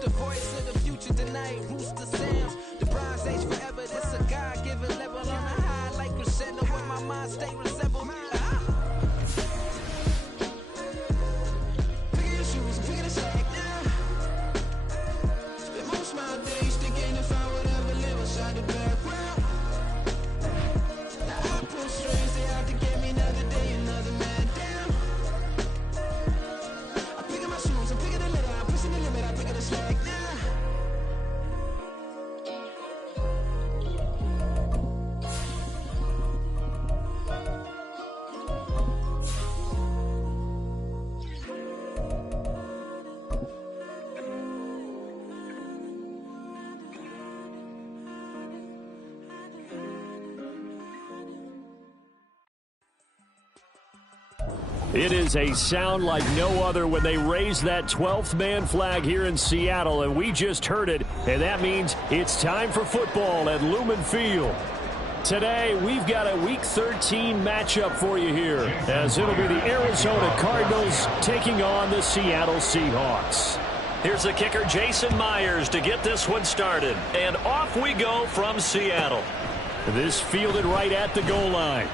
the voice of the future tonight. Rooster sounds, the bronze age forever. This a God-given level on a high like crescendo where my mind stay resembled. Pick your shoes and pick the slack now. Spend most of my days thinking if I would ever live inside the background. Now I pull strings, they out to get me another day, another man down. I'm picking my shoes, I'm picking the litter, I'm pushing the limit, I'm picking the slack now. It is a sound like no other when they raise that 12th man flag here in Seattle, and we just heard it, and that means it's time for football at Lumen Field. Today, we've got a Week 13 matchup for you here, as it'll be the Arizona Cardinals taking on the Seattle Seahawks. Here's the kicker, Jason Myers, to get this one started, and off we go from Seattle. This fielded right at the goal line.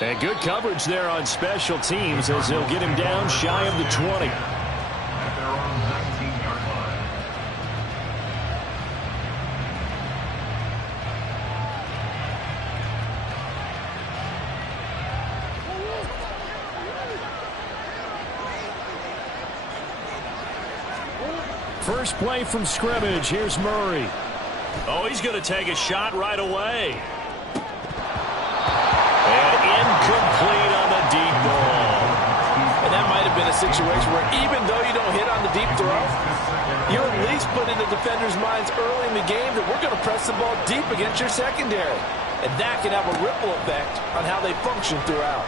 And good coverage there on special teams as they'll get him down shy of the 20. First play from scrimmage. Here's Murray. Oh, he's going to take a shot right away. Incomplete on the deep ball. And that might have been a situation where even though you don't hit on the deep throw, you're at least put in the defender's minds early in the game that we're going to press the ball deep against your secondary. And that can have a ripple effect on how they function throughout.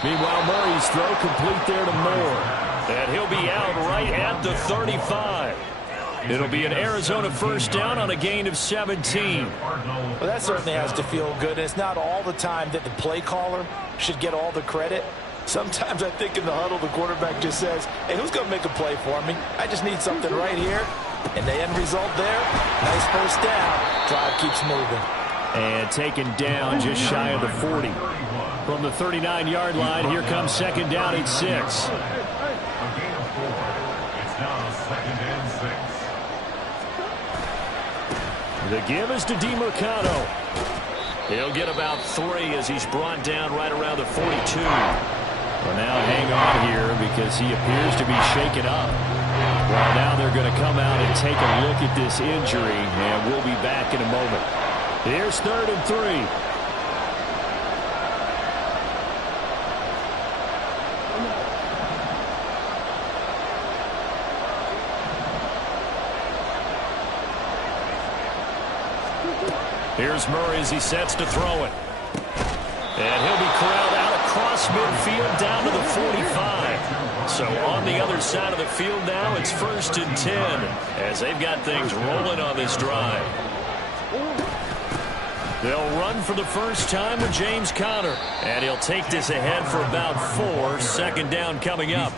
Meanwhile, Murray's throw complete there to Moore. And he'll be out right at the 35. It'll be an Arizona first down on a gain of 17. Well, that certainly has to feel good. And it's not all the time that the play caller should get all the credit. Sometimes I think in the huddle, the quarterback just says, hey, who's going to make a play for me? I just need something right here. And the end result there, nice first down. Drive keeps moving. And taken down just shy of the 40. From the 39-yard line, here comes second down at 6. It's now second and 6. The give is to DeMercado. He'll get about 3 as he's brought down right around the 42. Well, now hang on here because he appears to be shaken up. Well, now they're going to come out and take a look at this injury, and we'll be back in a moment. Here's 3rd and 3. Here's Murray as he sets to throw it. And he'll be corralled out across midfield down to the 45. So on the other side of the field now, it's 1st and 10 as they've got things rolling on this drive. They'll run for the first time with James Conner. And he'll take this ahead for about 4. Second down coming up.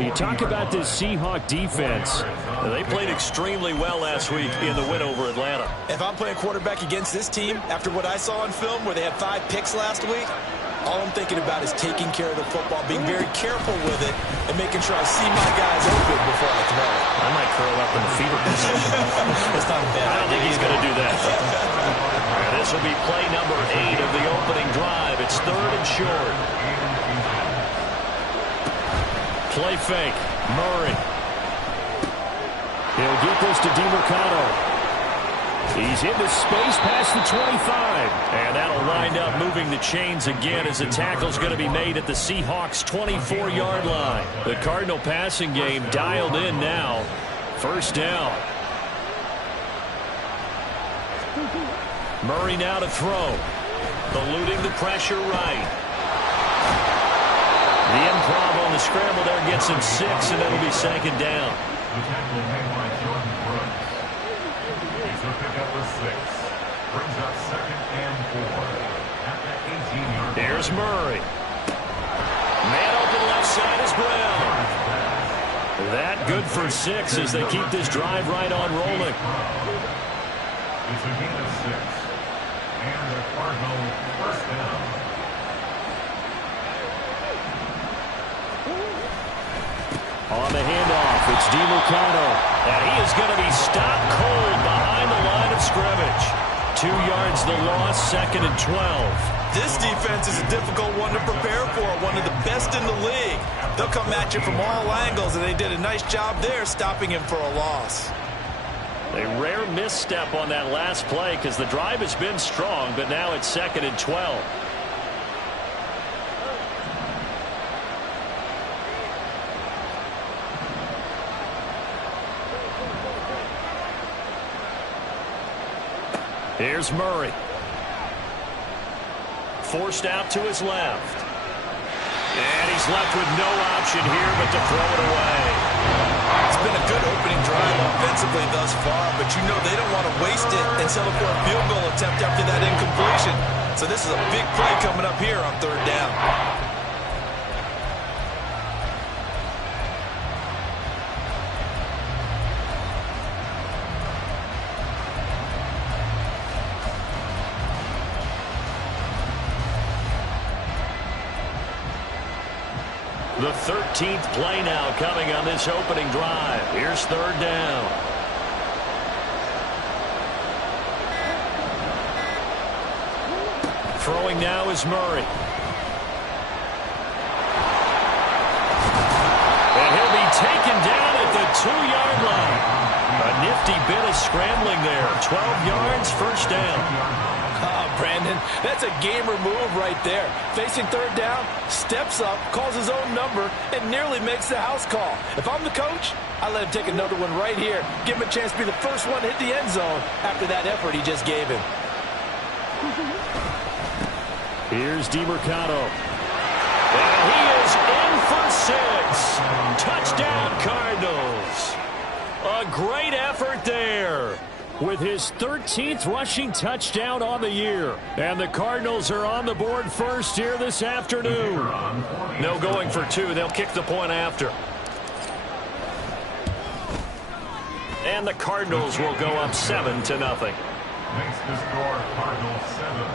You talk about this Seahawk defense. They played extremely well last week in the win over Atlanta. If I'm playing quarterback against this team, after what I saw on film where they had 5 picks last week, all I'm thinking about is taking care of the football, being very careful with it, and making sure I see my guys open before I throw it. I might curl up in the fetal position. That's not bad. I don't think he's going to do that. And this will be play number 8 of the opening drive. It's 3rd and short. Play fake. Murray. He'll get this to DeMercado. He's into space past the 25. And that'll wind up moving the chains again as the tackle's going to be made at the Seahawks' 24-yard line. The Cardinal passing game dialed in now. First down. Murray now to throw. Eluding the pressure right. The improv on the scramble there gets him 6, and it'll be second down. The tackle made by Jordan Brooks. He's a pickup with 6. Brings up 2nd and 4 at the 18-yard line. Here's Murray. Man open left side is Brown. That good for 6 as they keep this drive right on rolling. It's a gain of 6. And the Cardinal first down. On the handoff, it's DiMercado. And he is going to be stopped cold behind the line of scrimmage. 2 yards the loss, 2nd and 12. This defense is a difficult one to prepare for, one of the best in the league. They'll come at you from all angles, and they did a nice job there stopping him for a loss. A rare misstep on that last play because the drive has been strong, but now it's 2nd and 12. Here's Murray. Forced out to his left. And he's left with no option here but to throw it away. It's been a good opening drive offensively thus far, but you know they don't want to waste it and settle for a field goal attempt after that incompletion. So this is a big play coming up here on 3rd down. The 13th play now coming on this opening drive. Here's 3rd down. Throwing now is Murray. And he'll be taken down at the 2-yard line. A nifty bit of scrambling there. 12 yards, first down. Brandon, that's a gamer move right there. Facing 3rd down, steps up, calls his own number, and nearly makes the house call. If I'm the coach, I let him take another one right here. Give him a chance to be the first one to hit the end zone after that effort he just gave him. Here's DiMercado. And he is in for 6. Touchdown, Cardinals. A great effort there, with his 13th rushing touchdown on the year. And the Cardinals are on the board first here this afternoon. No going for 2. They'll kick the point after. And the Cardinals will go up 7-0. Makes the score Cardinals 7,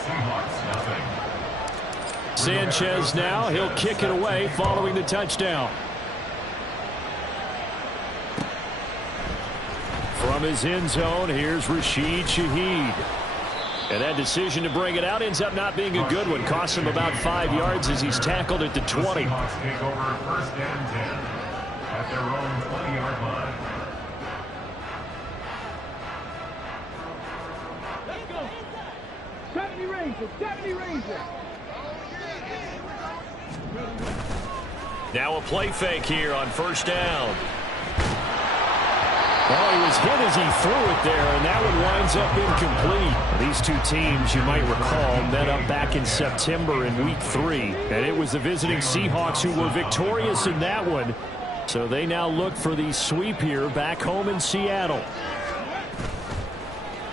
Seahawks nothing. Sanchez now, he'll kick it away following the touchdown. From his end zone, here's Rashid Shaheed. And that decision to bring it out ends up not being a good one. Costs him about 5 yards as he's tackled at the 20. The Seahawks take over 1st and 10 at their own 20-yard line. Let's go. 70 Rangers, 70 Rangers. Now a play fake here on 1st down. Well, he was hit as he threw it there, and that one winds up incomplete. These two teams, you might recall, met up back in September in Week 3, and it was the visiting Seahawks who were victorious in that one. So they now look for the sweep here back home in Seattle.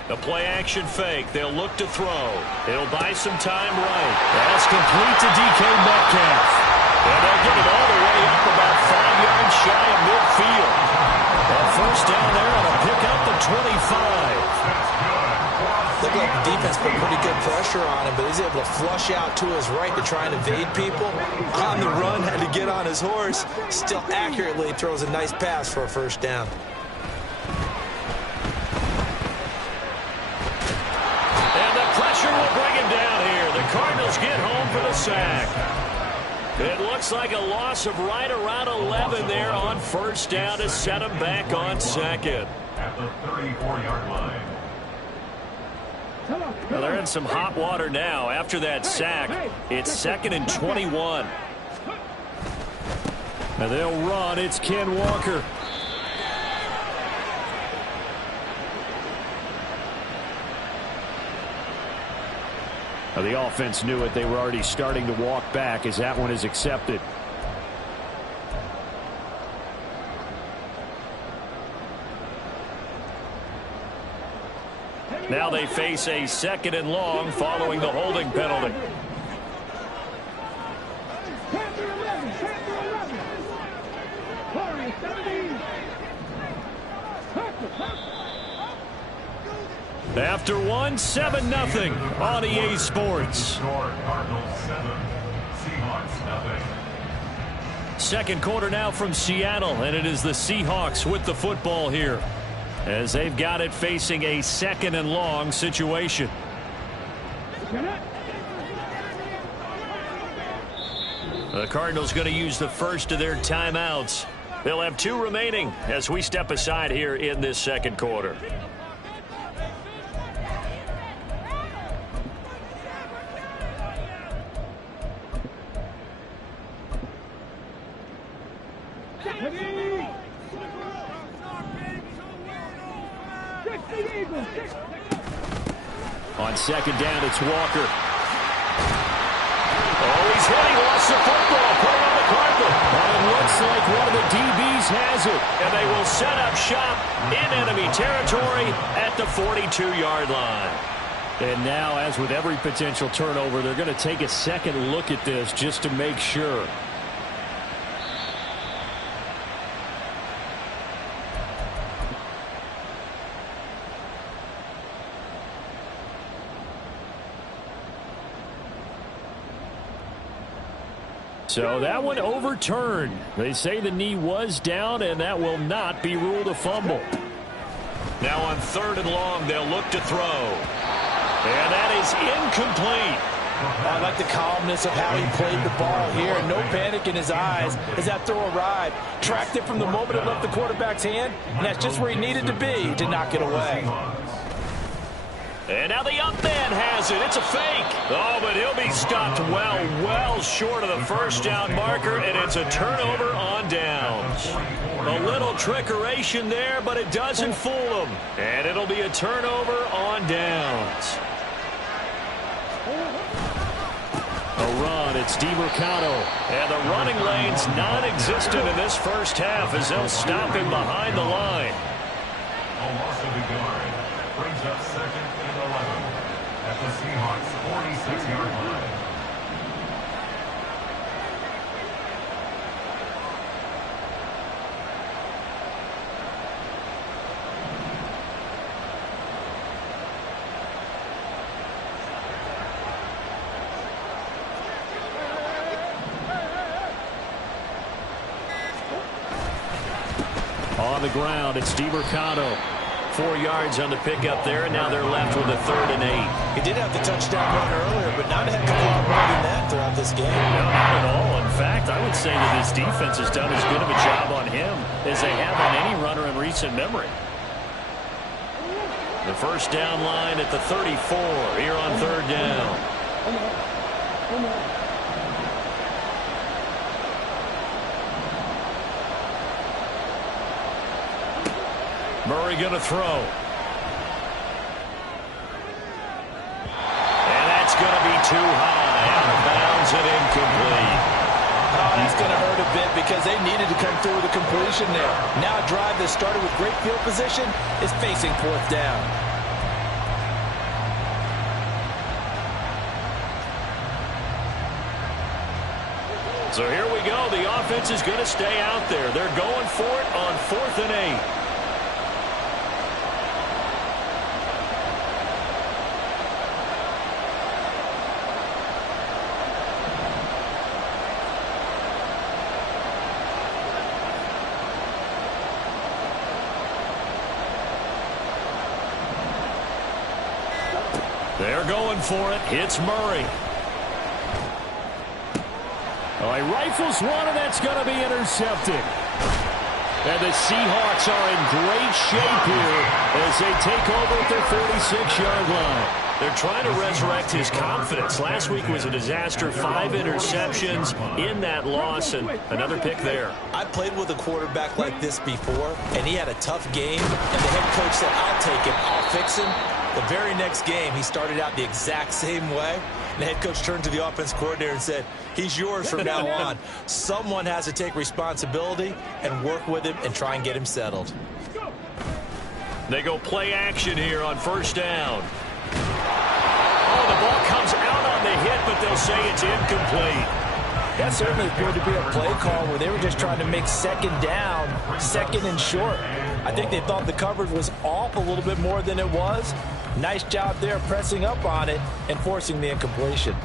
A play-action fake. They'll look to throw. It'll buy some time right. That's complete to DK Metcalf. And they'll get it all the way up about 5 yards shy of midfield. A first down there on a pick up the 25. Looked like the defense put pretty good pressure on him, but he's able to flush out to his right to try and evade people. On the run, had to get on his horse. Still accurately throws a nice pass for a first down. And the pressure will bring him down here. The Cardinals get home for the sack. It looks like a loss of right around 11 there on first down to set him back on 2nd. At the 34-yard line. Well, they're in some hot water now. After that sack, it's 2nd and 21. And they'll run. It's Ken Walker. Now, the offense knew it. They were already starting to walk back as that one is accepted. Now they face a 2nd and long following the holding penalty. After one, 7-0 on EA Sports. Cardinals 7, Seahawks nothing. Second quarter now from Seattle, and it is the Seahawks with the football here, as they've got it facing a 2nd and long situation. The Cardinals going to use the first of their timeouts. They'll have 2 remaining as we step aside here in this second quarter. On second down, it's Walker. Oh, he's hitting, lost the football, put it on the carpet. And it looks like one of the DBs has it. And they will set up shop in enemy territory at the 42-yard line. And now, as with every potential turnover, they're going to take a second look at this just to make sure. So that one overturned. They say the knee was down, and that will not be ruled a fumble. Now on 3rd and long, they'll look to throw. And that is incomplete. I like the calmness of how he played the ball here. No panic in his eyes as that throw arrived. Tracked it from the moment it left the quarterback's hand, and that's just where he needed to be to knock it away. And now the up man has it. It's a fake. Oh, but he'll be stopped well short of the first down marker, and it's a turnover on downs. A little trickeration there, but it doesn't fool them. And it'll be a turnover on downs. A run, it's DiMercado. And the running lane's non-existent in this first half as they'll stop him behind the line. A loss of the guard brings up 2nd and 11 at the Seahawks 46-yard line. On the ground, it's DiMercado. 4 yards on the pickup there, and now they're left with a 3rd and 8. He did have the touchdown run earlier, but not a heck of a lot more than that throughout this game. No, not at all. In fact, I would say that his defense has done as good of a job on him as they have on any runner in recent memory. The first down line at the 34 here on 3rd down. Murray going to throw. And that's going to be too high. Out of bounds and incomplete. Oh, that's going to hurt a bit because they needed to come through with a completion there. Now a drive that started with great field position is facing 4th down. So here we go. The offense is going to stay out there. They're going for it on 4th and 8. They're going for it. It's Murray. Oh, he rifles one, and that's going to be intercepted. And the Seahawks are in great shape here as they take over at their 46-yard line. They're trying to resurrect his confidence. Last week was a disaster. 5 interceptions in that loss, and another pick there. I played with a quarterback like this before, and he had a tough game, and the head coach said, I'll take him, I'll fix him. The very next game, he started out the exact same way. And the head coach turned to the offense coordinator and said, he's yours from now on. Someone has to take responsibility and work with him and try and get him settled. They go play action here on 1st down. Oh, the ball comes out on the hit, but they'll say it's incomplete. That certainly appeared to be a play call where they were just trying to make 2nd down 2nd and short. I think they thought the coverage was off a little bit more than it was. Nice job there pressing up on it and forcing the incompletion.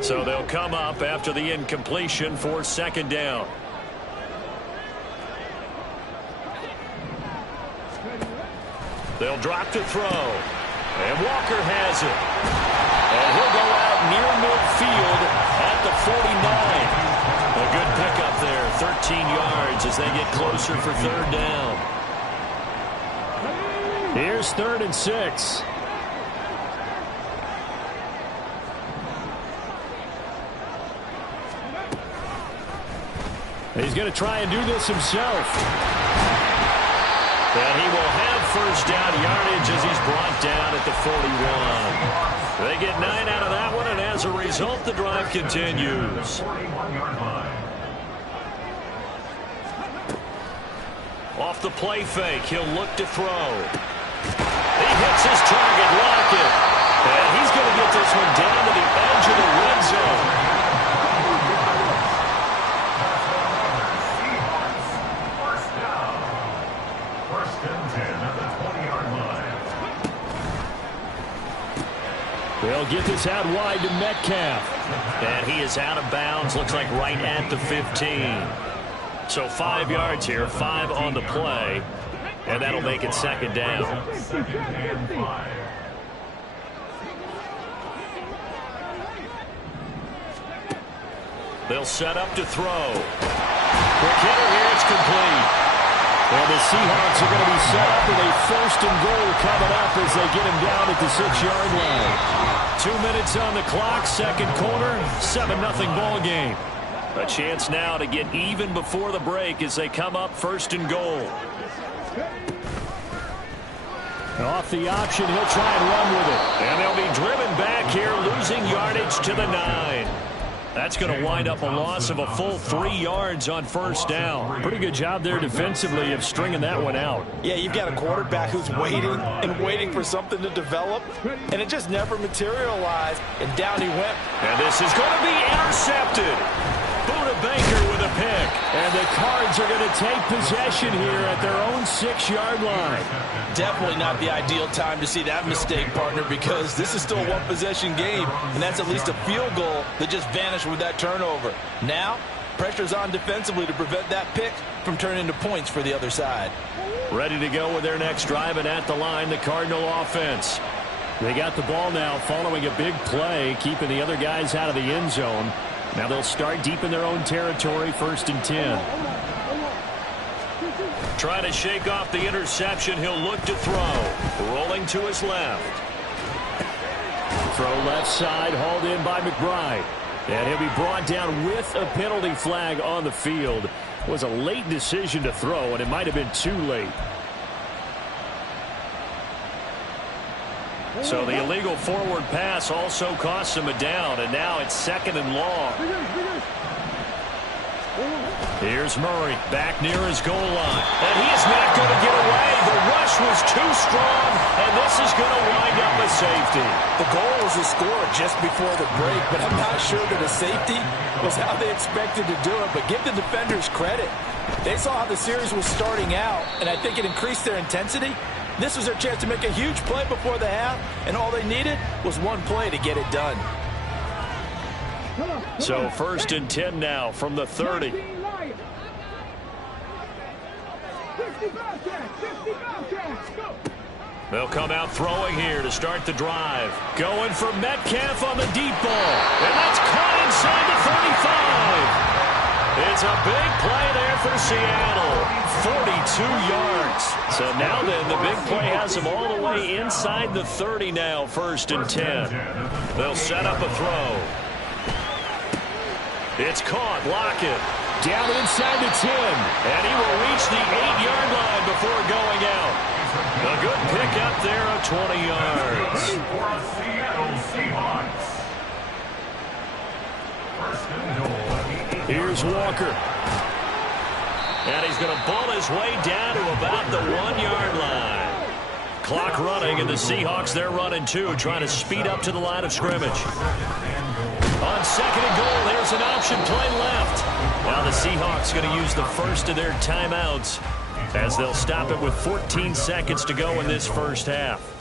So they'll come up after the incompletion for 2nd down. They'll drop to throw. And Walker has it. And he'll go out near midfield at the 49. A good pickup there, 13 yards as they get closer for 3rd down. Here's 3rd and 6. He's going to try and do this himself. And he will have 1st down yardage as he's brought down at the 41. They get 9 out of that one, and as a result, the drive continues. Off the play fake, he'll look to throw. He hits his target, Lockett. And he's going to get this one down to the edge of the red zone. They'll get this out wide to Metcalf. And he is out of bounds, looks like right at the 15. So 5 yards here, 5 on the play. And that'll make it 2nd down. They'll set up to throw. Quick hitter here, it's complete. And the Seahawks are going to be set up with a 1st and goal coming up as they get him down at the 6-yard line. 2 minutes on the clock, 2nd quarter, 7-0 ball game. A chance now to get even before the break as they come up 1st and goal. Off the option, he'll try and run with it. And they'll be driven back here, losing yardage to the 9. That's going to wind up a loss of a full 3 yards on 1st down. Pretty good job there defensively of stringing that one out. Yeah, you've got a quarterback who's waiting and waiting for something to develop, and it just never materialized, and down he went. And this is going to be intercepted. Buda Baker with a pick. And the Cards are going to take possession here at their own 6-yard line. Definitely not the ideal time to see that mistake, partner, because this is still a one-possession game, and that's at least a field goal that just vanished with that turnover. Now, pressure's on defensively to prevent that pick from turning into points for the other side. Ready to go with their next drive, and at the line, the Cardinal offense. They got the ball now following a big play, keeping the other guys out of the end zone. Now they'll start deep in their own territory, 1st and 10. Trying to shake off the interception. He'll look to throw. Rolling to his left. Throw left side, hauled in by McBride. And he'll be brought down with a penalty flag on the field. It was a late decision to throw, and it might have been too late. So the illegal forward pass also costs him a down, and now it's 2nd and long. Here's Murray back near his goal line. And he is not going to get away. The rush was too strong, and this is going to wind up a safety. The goal was a score just before the break, but I'm not sure that a safety was how they expected to do it. But give the defenders credit. They saw how the series was starting out, and I think it increased their intensity. This was their chance to make a huge play before the half, and all they needed was one play to get it done. So 1st and 10 now from the 30. They'll come out throwing here to start the drive. Going for Metcalf on the deep ball. And that's caught inside the 35. It's a big play there for Seattle. 42 yards. So now then, the big play has him all the way inside the 30 now, 1st and 10. They'll set up a throw. It's caught. Lockett. Down inside the 10. And he will reach the 8-yard line before going out. A good pick up there of 20 yards. Here's Walker. And he's going to bull his way down to about the 1-yard line. Clock running, and the Seahawks, they're running too, trying to speed up to the line of scrimmage. On second and goal. There's an option play left. Now the Seahawks going to use the first of their timeouts as they'll stop it with 14 seconds to go in this first half.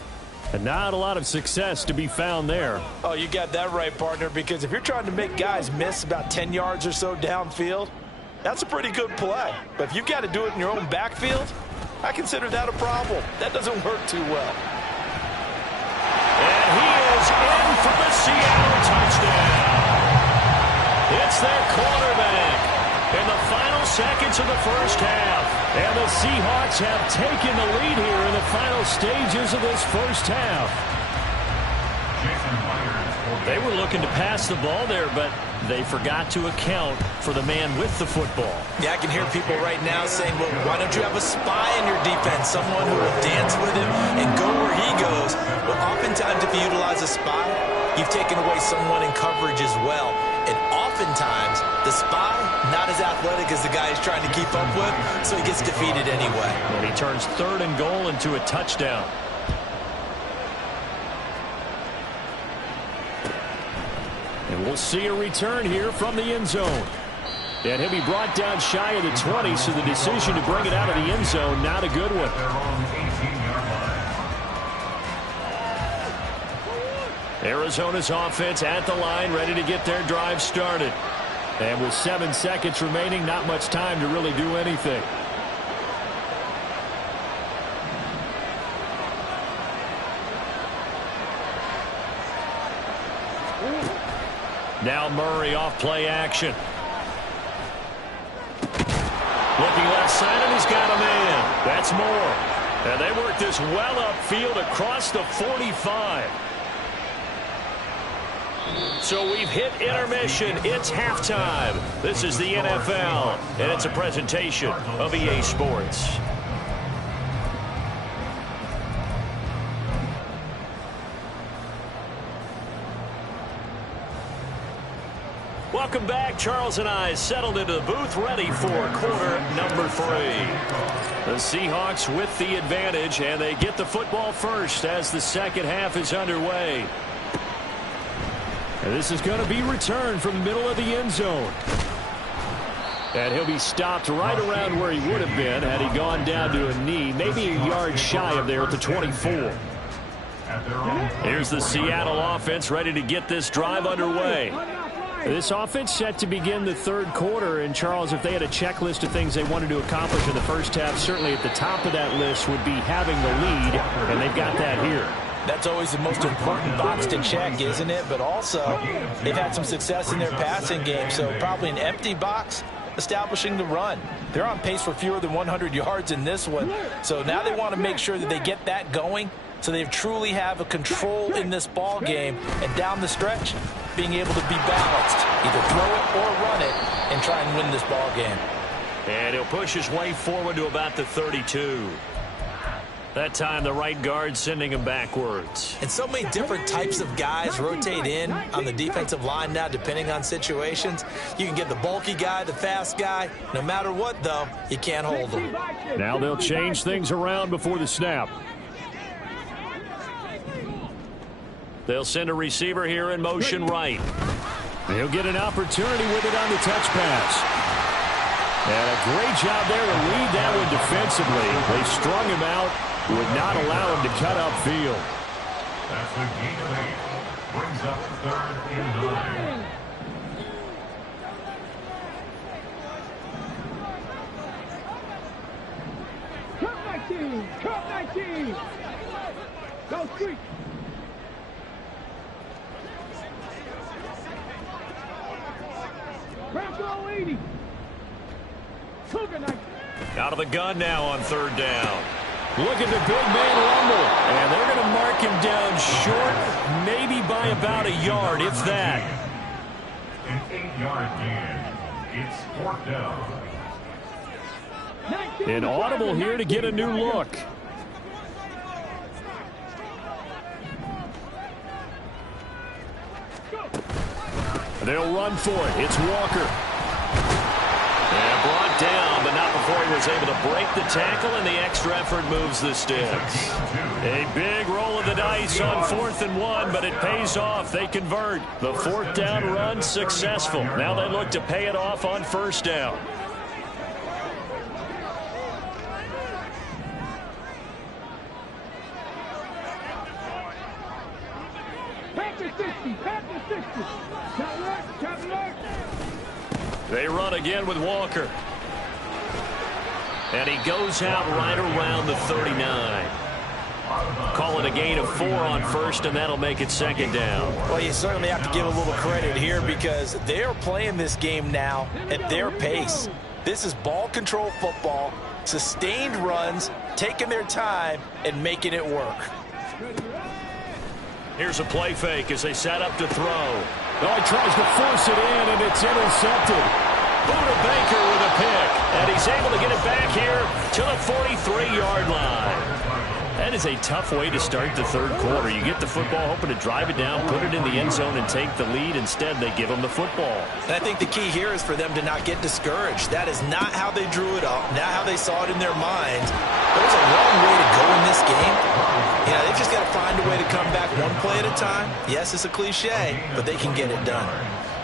And not a lot of success to be found there. Oh, you got that right, partner, because if you're trying to make guys miss about 10 yards or so downfield, that's a pretty good play. But if you've got to do it in your own backfield, I consider that a problem. That doesn't work too well. And he is in for the Seattle touchdown. It's their quarterback in the final seconds of the first half. And the Seahawks have taken the lead here in the final stages of this first half. They were looking to pass the ball there, but they forgot to account for the man with the football. Yeah, I can hear people right now saying, well, why don't you have a spy in your defense, someone who will dance with him and go where he goes? Well, oftentimes if you utilize a spy, you've taken away someone in coverage as well. And oftentimes, the spy, not as athletic as the guy he's trying to keep up with, so he gets defeated anyway. And he turns 3rd and goal into a touchdown. And we'll see a return here from the end zone. And he'll be brought down shy of the 20, so the decision to bring it out of the end zone, not a good one. Arizona's offense at the line, ready to get their drive started. And with 7 seconds remaining, not much time to really do anything. Now Murray off play action. Looking left side, and he's got a man. That's Moore. And they work this well upfield across the 45. So we've hit intermission. It's halftime. This is the NFL, and it's a presentation of EA Sports. Welcome back. Charles and I settled into the booth, ready for quarter number 3. The Seahawks with the advantage, and they get the football first as the second half is underway. And this is going to be returned from the middle of the end zone. And he'll be stopped right around where he would have been had he gone down to a knee, maybe a yard shy of there at the 24. Here's the Seattle offense ready to get this drive underway. This offense set to begin the third quarter, and Charles, if they had a checklist of things they wanted to accomplish in the first half, certainly at the top of that list would be having the lead, and they've got that here. That's always the most important box to check, isn't it? But also, they've had some success in their passing game, so probably an empty box establishing the run. They're on pace for fewer than 100 yards in this one, so now they want to make sure that they get that going so they truly have a control in this ball game, and down the stretch, being able to be balanced, either throw it or run it, and try and win this ball game. And he'll push his way forward to about the 32. That time, the right guard sending him backwards. And so many different types of guys rotate in on the defensive line now, depending on situations. You can get the bulky guy, the fast guy. No matter what, though, you can't hold them. Now they'll change things around before the snap. They'll send a receiver here in motion right. He'll get an opportunity with it on the touch pass. And a great job there to read that one defensively. They strung him out, would not allow him to cut upfield. That's the gain of 8. Brings up 3rd and 9. Cut 19! Go street! Rambo 80! Cougar 19! Out of the gun now on 3rd down. Look at the big man rumble. And they're going to mark him down short, maybe by about a yard, if that. An 8-yard gain. It's 4th down. Inaudible here to get a new look. They'll run for it. It's Walker. And brought down, but not before he was able to break the tackle, and the extra effort moves the sticks. A big roll of the dice on 4th and 1, but it pays off. They convert. The 4th down run successful. Now they look to pay it off on 1st down. They run again with Walker. And he goes out right around the 39. Call it a gain of 4 on 1st, and that'll make it 2nd down. Well, you certainly have to give a little credit here because they're playing this game now at their pace. This is ball control football, sustained runs, taking their time, and making it work. Here's a play fake as they set up to throw. Oh, he tries to force it in, and it's intercepted. Buda Baker with a pick, and he's able to get it back here to the 43-yard line. That is a tough way to start the 3rd quarter. You get the football, hoping to drive it down, put it in the end zone, and take the lead. Instead, they give them the football. And I think the key here is for them to not get discouraged. That is not how they drew it up, not how they saw it in their minds. There's a long way to go in this game. You know, they've just got to find a way to come back one play at a time. Yes, it's a cliche, but they can get it done.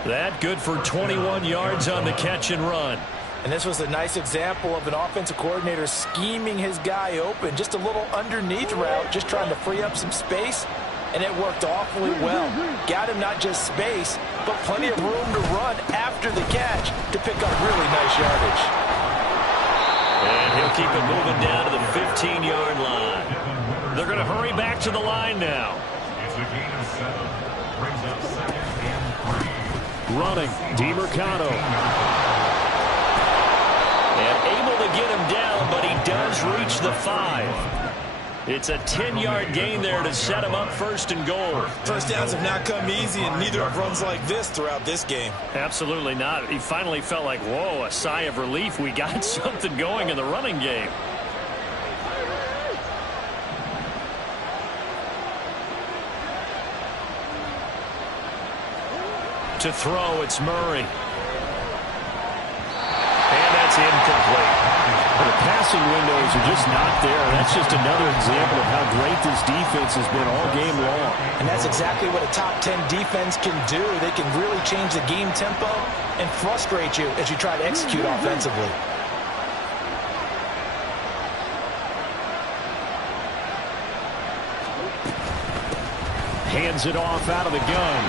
That good for 21 yards on the catch and run. And this was a nice example of an offensive coordinator scheming his guy open. Just a little underneath route, just trying to free up some space, and it worked awfully well. Got him not just space, but plenty of room to run after the catch to pick up really nice yardage. And he'll keep it moving down to the 15-yard line. They're going to hurry back to the line now. It's a gain of 7. Brings up 2nd and 3. Running, DiMercato. And able to get him down, but he does reach the 5. It's a 10-yard gain there to set him up 1st and goal. First downs have not come easy, and neither have runs like this throughout this game. Absolutely not. He finally felt like, whoa, a sigh of relief. We got something going in the running game. To throw, it's Murray. And that's incomplete. But the passing windows are just not there. That's just another example of how great this defense has been all game long. And that's exactly what a top 10 defense can do. They can really change the game tempo and frustrate you as you try to execute offensively. Hands it off out of the gun.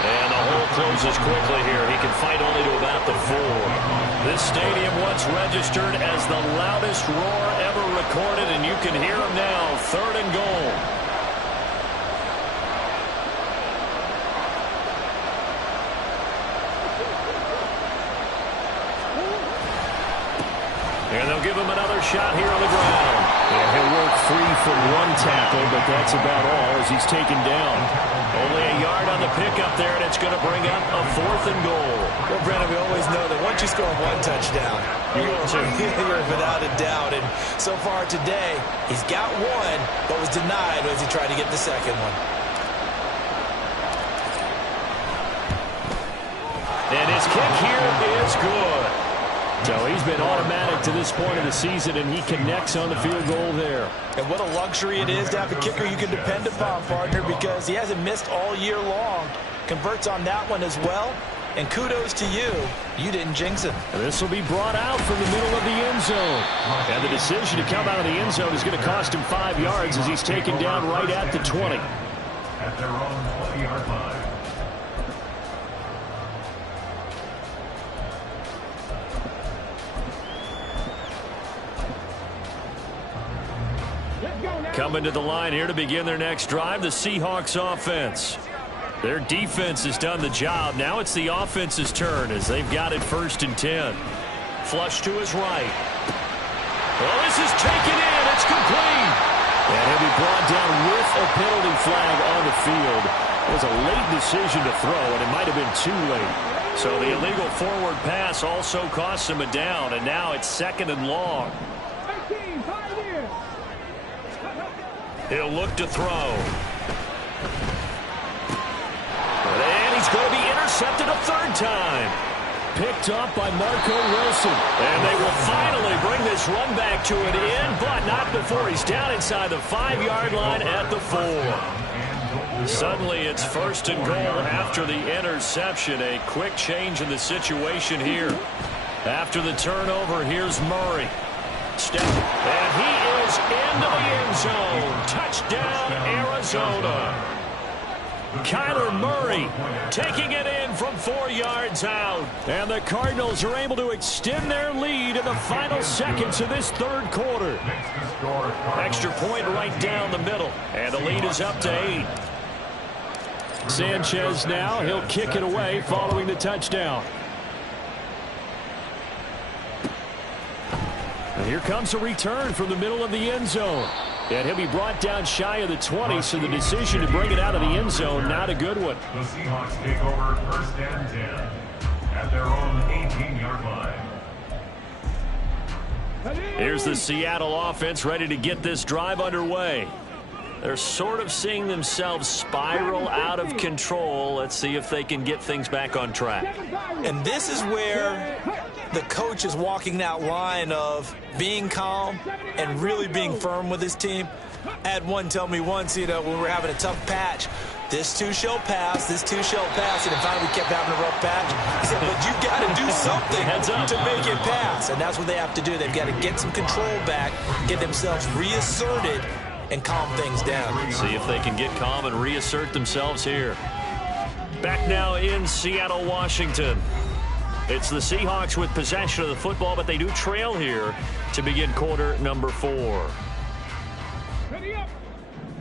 And the hole closes quickly here. He can fight only to about the 4. This stadium once registered as the loudest roar ever recorded, and you can hear him now. 3rd and goal. And they'll give him another shot here on the ground. And he'll work free from one tackle, but that's about all as he's taken down. Only a yard on the pickup there, and it's going to bring up a 4th and goal. Well, Brandon, we always know that once you score one touchdown, you're without a doubt. And so far today, he's got one, but was denied as he tried to get the second one. And his kick here is good. So he's been automatic to this point of the season, and he connects on the field goal there. And what a luxury it is to have a kicker you can depend upon, partner, because he hasn't missed all year long. Converts on that one as well. And kudos to you. You didn't jinx him. And this will be brought out from the middle of the end zone. And the decision to come out of the end zone is going to cost him 5 yards as he's taken down right at the 20. At their own 20-yard line. Coming to the line here to begin their next drive, the Seahawks offense. Their defense has done the job. Now it's the offense's turn as they've got it 1st and 10. Flush to his right. Well, this is taken in. It's complete. And he'll be brought down with a penalty flag on the field. It was a late decision to throw, and it might have been too late. So the illegal forward pass also costs him a down, and now it's 2nd and long. He'll look to throw. And he's going to be intercepted a 3rd time. picked up by Marco Wilson. And they will finally bring this run back to an end, but not before he's down inside the 5-yard line at the 4. Suddenly it's 1st and goal after the interception. A quick change in the situation here. After the turnover, here's Murray. Step, and he is into the end zone. Touchdown, Arizona. Kyler Murray taking it in from 4 yards out. And the Cardinals are able to extend their lead in the final seconds of this 3rd quarter. Extra point right down the middle. And the lead is up to 8. Sanchez now, he'll kick it away following the touchdown. And here comes a return from the middle of the end zone. And he'll be brought down shy of the 20, so the decision to bring it out of the end zone, not a good one. The Seahawks take over 1st and 10 at their own 18-yard line. Here's the Seattle offense ready to get this drive underway. They're sort of seeing themselves spiral out of control. Let's see if they can get things back on track. And this is where the coach is walking that line of being calm and really being firm with his team. I had one tell me once, when we were having a tough patch, this too shall pass, this too shall pass, and finally we kept having a rough patch. He said, but you've got to do something to make it pass, and that's what they have to do. They've got to get some control back, get themselves reasserted, and calm things down. See if they can get calm and reassert themselves here. Back now in Seattle, Washington. It's the Seahawks with possession of the football, but they do trail here to begin quarter number 4.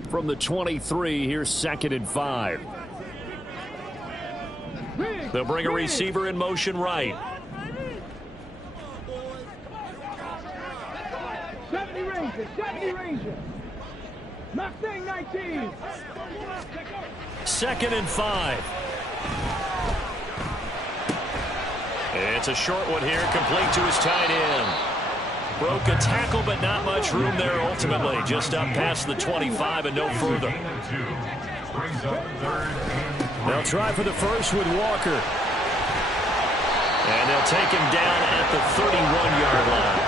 From the 23, here's 2nd and 5. They'll bring a receiver in motion right. 70 Rangers. Mustang 19. 2nd and 5. It's a short one here, complete to his tight end. Broke a tackle, but not much room there ultimately. Just up past the 25 and no further. They'll try for the first with Walker. And they'll take him down at the 31-yard line.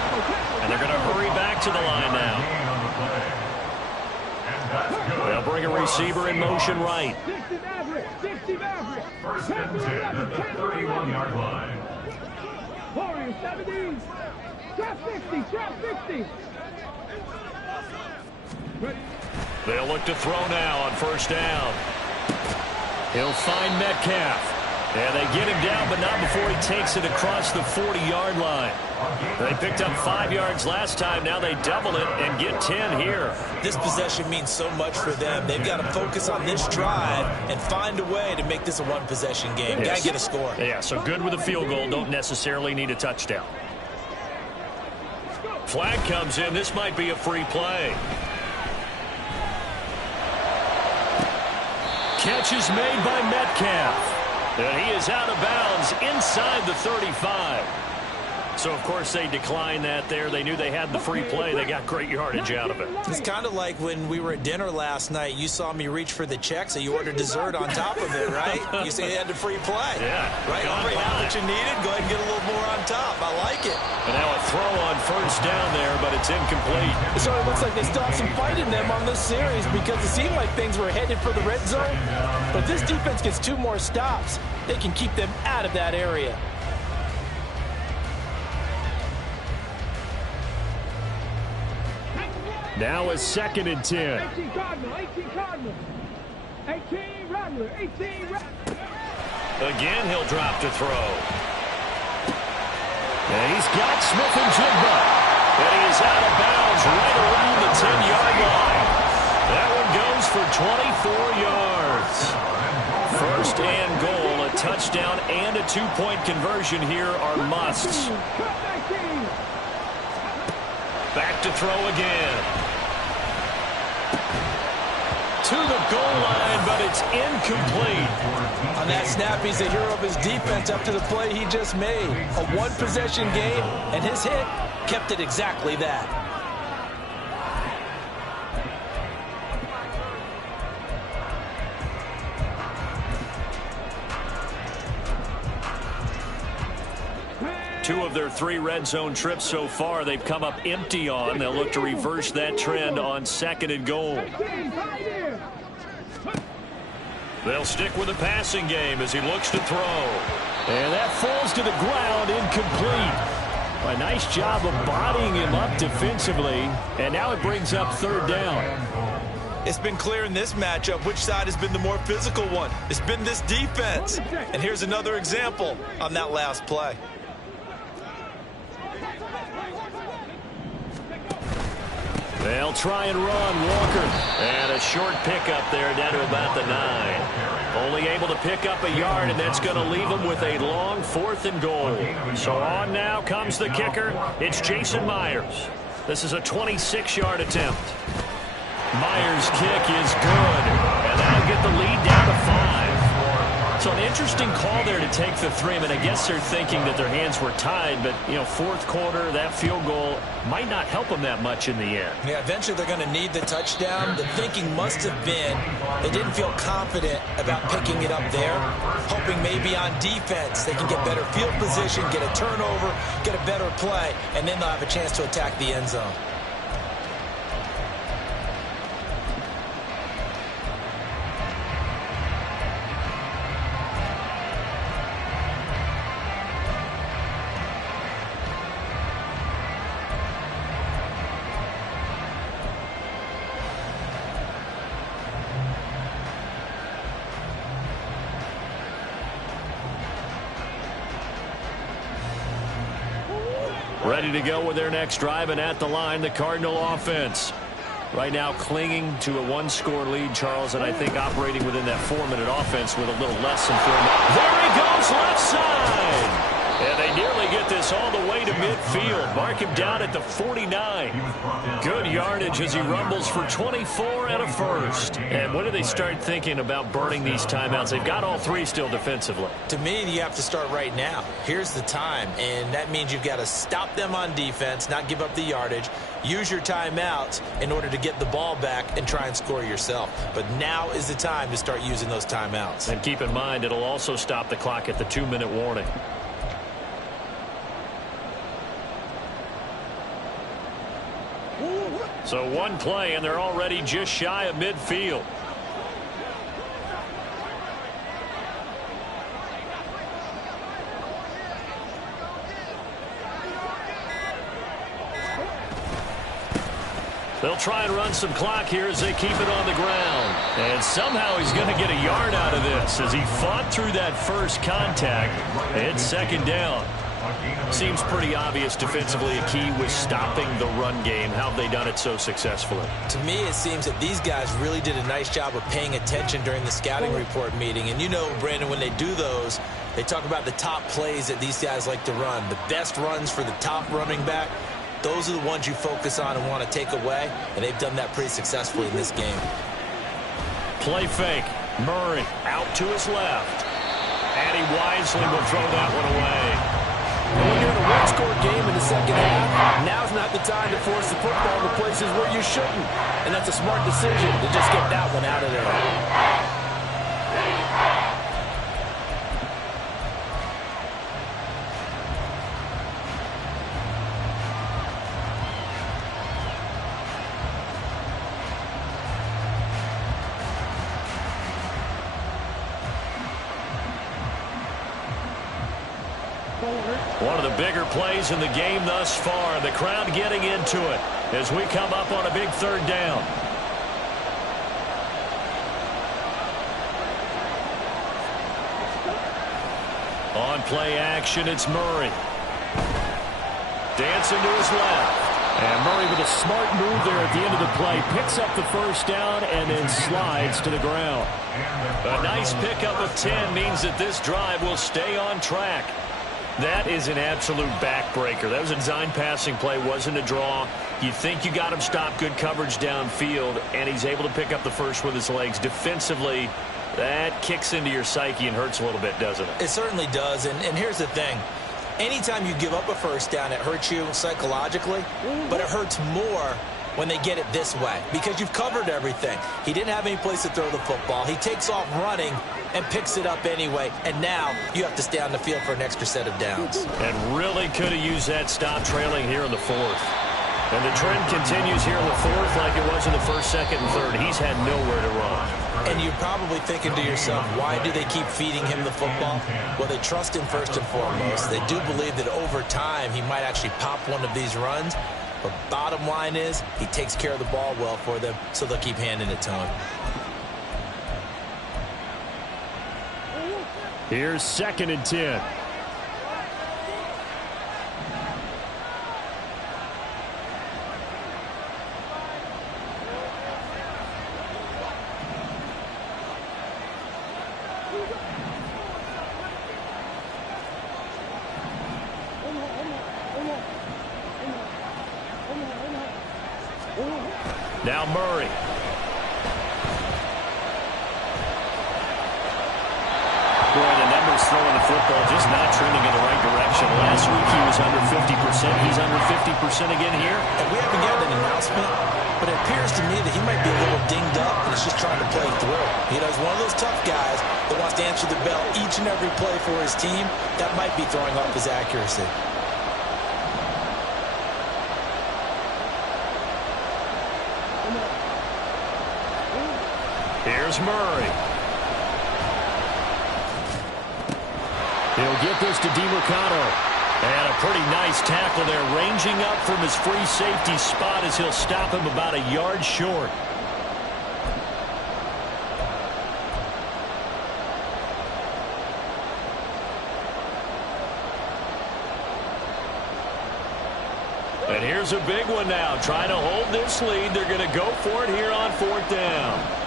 And they're going to hurry back to the line now. They'll bring a receiver in motion right. 1st and 10 at the 31-yard line. 70. Trap 60. They'll look to throw now on 1st down. He'll find Metcalf. And they get him down, but not before he takes it across the 40-yard line. They picked up 5 yards last time. Now they double it and get 10 here. This possession means so much for them. They've got to focus on this drive and find a way to make this a one-possession game. Yes. Got to get a score. Yeah, so good with a field goal. Don't necessarily need a touchdown. Flag comes in. This might be a free play. Catch is made by Metcalf. And he is out of bounds inside the 35. So, of course, they declined that there. They knew they had the free play. They got great yardage out of it. It's kind of like when we were at dinner last night. You saw me reach for the check, so you ordered dessert on top of it, right? You said you had the free play. Yeah. Right? Already had what you needed. Go ahead and get a little more on top. I like it. And now a throw on 1st down there, but it's incomplete. So it looks like they still have some fight in them on this series because it seemed like things were headed for the red zone. But this defense gets 2 more stops. They can keep them out of that area. Now a 2nd and 10. 18 Cardinal. 18 Rattler. Again, he'll drop to throw. And he's got Smith-Njigba. And he is out of bounds right around the 10-yard line. That one goes for 24 yards. 1st and goal, a touchdown and a 2-point conversion here are musts. Back to throw again. To the goal line, but it's incomplete. On that snap, he's a hero of his defense up to the play he just made. A one-possession game, and his hit kept it exactly that. 2 of their 3 red zone trips so far they've come up empty on. They'll look to reverse that trend on 2nd and goal. They'll stick with the passing game as he looks to throw. And that falls to the ground, incomplete. A nice job of bodying him up defensively. And now it brings up 3rd down. It's been clear in this matchup which side has been the more physical one. It's been this defense. And here's another example on that last play. They'll try and run Walker. And a short pickup there down to about the 9. Only able to pick up a yard, and that's going to leave them with a long 4th and goal. So on now comes the kicker. It's Jason Myers. This is a 26-yard attempt. Myers' kick is good, and that'll get the lead down to 5. So an interesting call there to take the 3. I mean, I guess they're thinking that their hands were tied, but, you know, 4th quarter, that field goal might not help them that much in the end. Yeah, eventually they're going to need the touchdown. The thinking must have been they didn't feel confident about picking it up there, hoping maybe on defense they can get better field position, get a turnover, get a better play, and then they'll have a chance to attack the end zone. Ready to go with their next drive, and at the line, the Cardinal offense. Right now clinging to a 1-score lead, Charles, and I think operating within that 4-minute offense with a little less than 4 minutes. There he goes, left side! And they nearly get this all the way to midfield. Mark him down at the 49. Good yardage as he rumbles for 24 and a first. And when do they start thinking about burning these timeouts? They've got all 3 still defensively. To me, you have to start right now. Here's the time, and that means you've got to stop them on defense, not give up the yardage, use your timeouts in order to get the ball back and try and score yourself. But now is the time to start using those timeouts. And keep in mind, it'll also stop the clock at the 2-minute warning. So 1 play, and they're already just shy of midfield. They'll try and run some clock here as they keep it on the ground. And somehow he's going to get a yard out of this as he fought through that first contact. It's 2nd down. Seems pretty obvious defensively a key was stopping the run game. How have they done it so successfully? To me, it seems that these guys really did a nice job of paying attention during the scouting report meeting. And you know, Brandon, when they do those, they talk about the top plays that these guys like to run. The best runs for the top running back, those are the ones you focus on and want to take away. And they've done that pretty successfully in this game. Play fake. Murray out to his left. And he wisely will throw that one away. And when you're in a one-score game in the second half, now's not the time to force the football to places where you shouldn't. And that's a smart decision to just get that one out of there. One of the bigger plays in the game thus far. The crowd getting into it as we come up on a big 3rd down. On play action, it's Murray. Dancing to his left. And Murray with a smart move there at the end of the play. Picks up the 1st down and then slides to the ground. A nice pickup of 10 means that this drive will stay on track. That is an absolute backbreaker. That was a design passing play, wasn't a draw. You think you got him stopped, good coverage downfield, and he's able to pick up the first with his legs. Defensively, that kicks into your psyche and hurts a little bit, doesn't it? It certainly does, and here's the thing. Anytime you give up a 1st down, it hurts you psychologically, but it hurts more when they get it this way because you've covered everything. He didn't have any place to throw the football. He takes off running and picks it up anyway, and now you have to stay on the field for an extra set of downs. And really could have used that stop trailing here in the fourth. And the trend continues here in the fourth like it was in the first, second, and third. He's had nowhere to run. And you're probably thinking to yourself, why do they keep feeding him the football? Well, they trust him first and foremost. They do believe that over time he might actually pop one of these runs. But bottom line is he takes care of the ball well for them, so they'll keep handing it to him. Here's 2nd and 10. Now Murray. Boy, the numbers throwing the football just not trending in the right direction. Last week he was under 50%. He's under 50% again here. And we haven't gotten an announcement, but it appears to me that he might be a little dinged up and is just trying to play through. You know, he's one of those tough guys that wants to answer the bell each and every play for his team. That might be throwing off his accuracy. Here's Murray. He'll get this to DiMercato. And a pretty nice tackle there, ranging up from his free safety spot as he'll stop him about a yard short. And here's a big one now. Trying to hold this lead. They're going to go for it here on 4th down.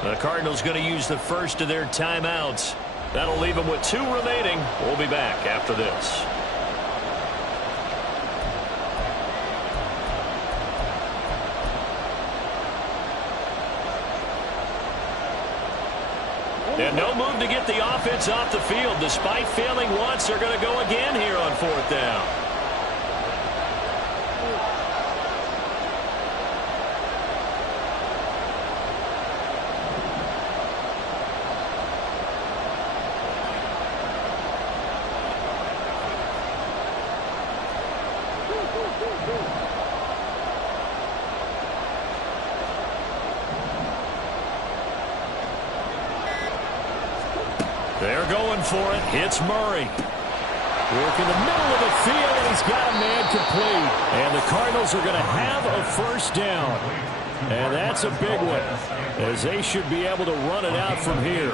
The Cardinals going to use the first of their timeouts. That'll leave them with 2 remaining. We'll be back after this. And no move to get the offense off the field. Despite failing once, they're going to go again here on 4th down. They're going for it. It's Murray. Work in the middle of the field, and he's got a man complete. And the Cardinals are going to have a first down. And that's a big one, as they should be able to run it out from here.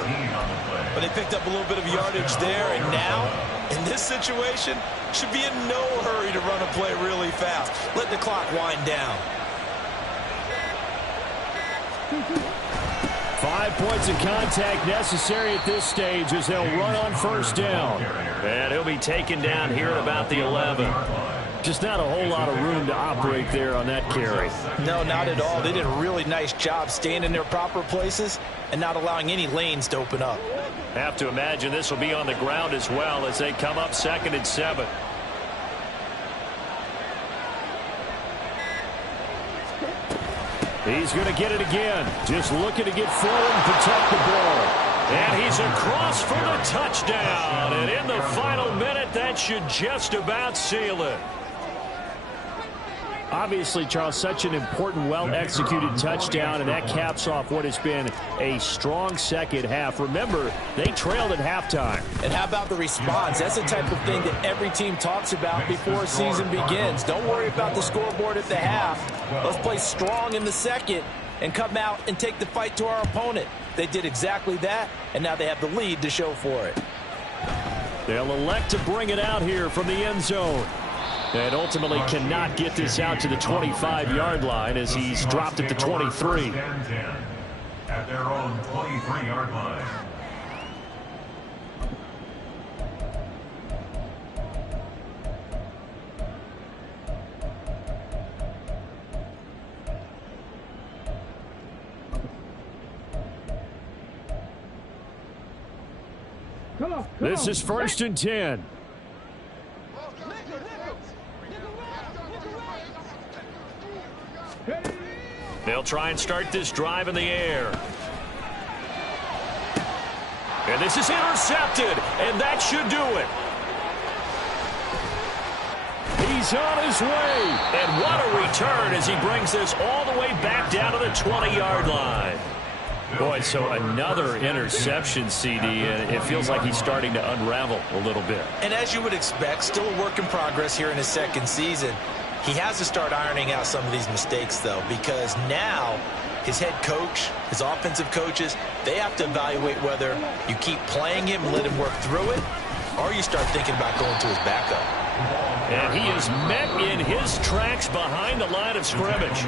But they picked up a little bit of yardage there, and now, in this situation, should be in no hurry to run a play really fast. Let the clock wind down. 5 points of contact necessary at this stage as they'll run on first down. And he'll be taken down here at about the 11. Just not a whole lot of room to operate there on that carry. No, not at all. They did a really nice job staying in their proper places and not allowing any lanes to open up. Have to imagine this will be on the ground as well as they come up 2nd and 7. He's going to get it again. Just looking to get forward and protect the ball. And he's across for the touchdown. And in the final minute, that should just about seal it. Obviously, Charles, such an important, well-executed touchdown, and that caps off what has been a strong second half. Remember, they trailed at halftime. And how about the response? That's the type of thing that every team talks about before a season begins. Don't worry about the scoreboard at the half. Let's play strong in the second and come out and take the fight to our opponent. They did exactly that, and now they have the lead to show for it. They'll elect to bring it out here from the end zone. And ultimately cannot get this out to the 25-yard line as he's dropped at the 23. At their own 23-yard line. This is 1st and 10. They'll try and start this drive in the air. And this is intercepted, and that should do it. He's on his way. And what a return as he brings this all the way back down to the 20-yard line. Boy, so another interception, CD, and it feels like he's starting to unravel a little bit. And as you would expect, still a work in progress here in his second season. He has to start ironing out some of these mistakes, though, because now his head coach, his offensive coaches, they have to evaluate whether you keep playing him and let him work through it, or you start thinking about going to his backup. And he is met in his tracks behind the line of scrimmage.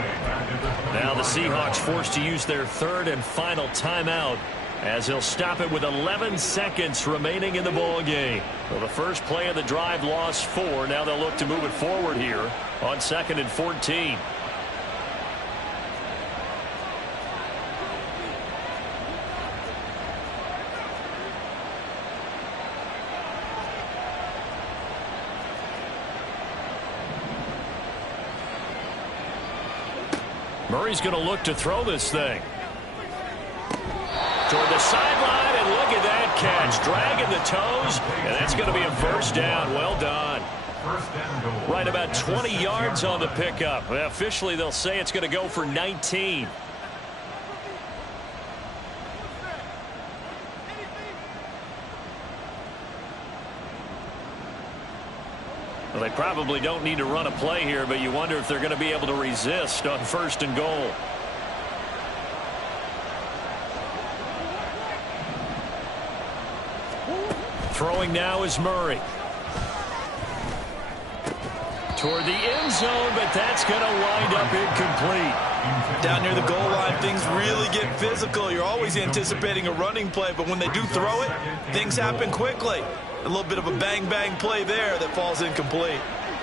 Now the Seahawks forced to use their third and final timeout as he'll stop it with 11 seconds remaining in the ball game. Well, the first play of the drive lost 4. Now they'll look to move it forward here on 2nd and 14. Murray's going to look to throw this thing toward the sideline, and look at that catch, dragging the toes, and that's going to be a first down. Well done. Right about 20 yards on the pickup. Well, officially, they'll say it's going to go for 19. Well, they probably don't need to run a play here, but you wonder if they're going to be able to resist on 1st and goal. Throwing now is Murray. Toward the end zone, but that's going to wind up incomplete. Down near the goal line, things really get physical. You're always anticipating a running play, but when they do throw it, things happen quickly. A little bit of a bang-bang play there that falls incomplete.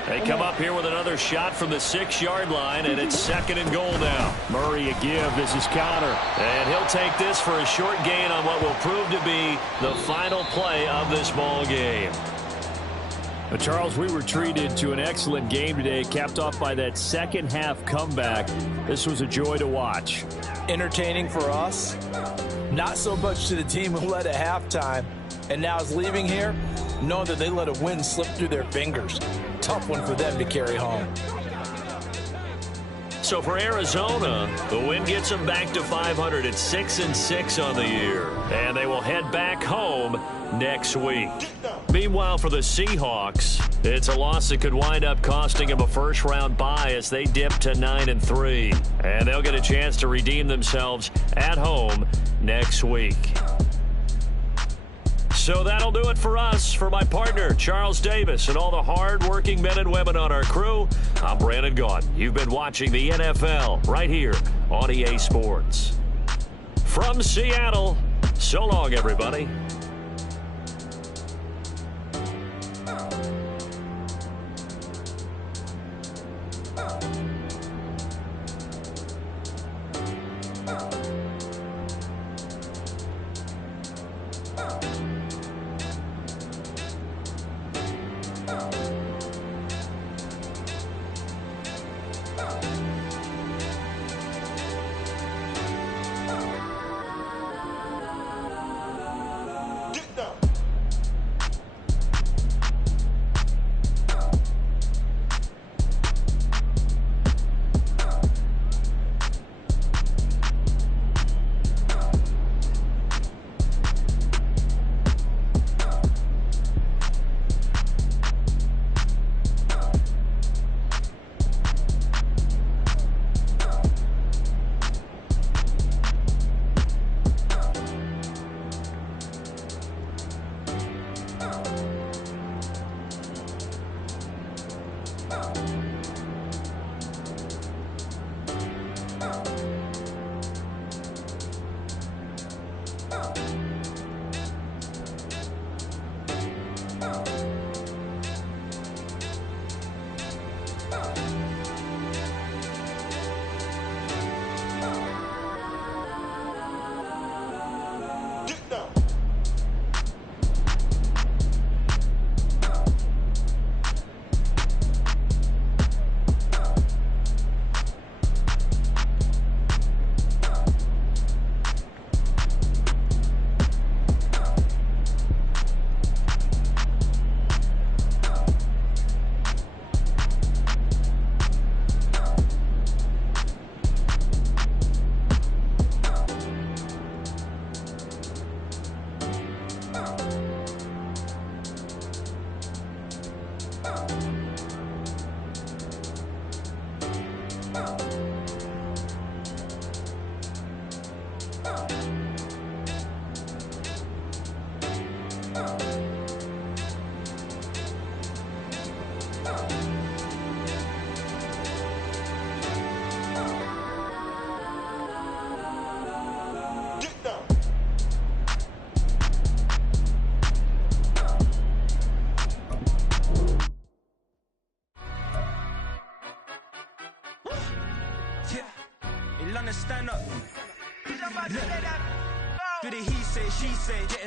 They come up here with another shot from the 6-yard line, and it's 2nd and goal now. Murray a give. This is Connor. And he'll take this for a short gain on what will prove to be the final play of this ball game. But Charles, we were treated to an excellent game today, capped off by that second-half comeback. This was a joy to watch. Entertaining for us. Not so much to the team who led at halftime and now is leaving here, knowing that they let a win slip through their fingers. Tough one for them to carry home. So for Arizona, the win gets them back to 500 at 6-6 on the year. And they will head back home next week. Meanwhile, for the Seahawks, it's a loss that could wind up costing them a first-round bye as they dip to 9-3. And they'll get a chance to redeem themselves at home next week. So that'll do it for us. For my partner, Charles Davis, and all the hard-working men and women on our crew, I'm Brandon Gaudin. You've been watching the NFL right here on EA Sports. From Seattle, so long, everybody. through the he say, she say.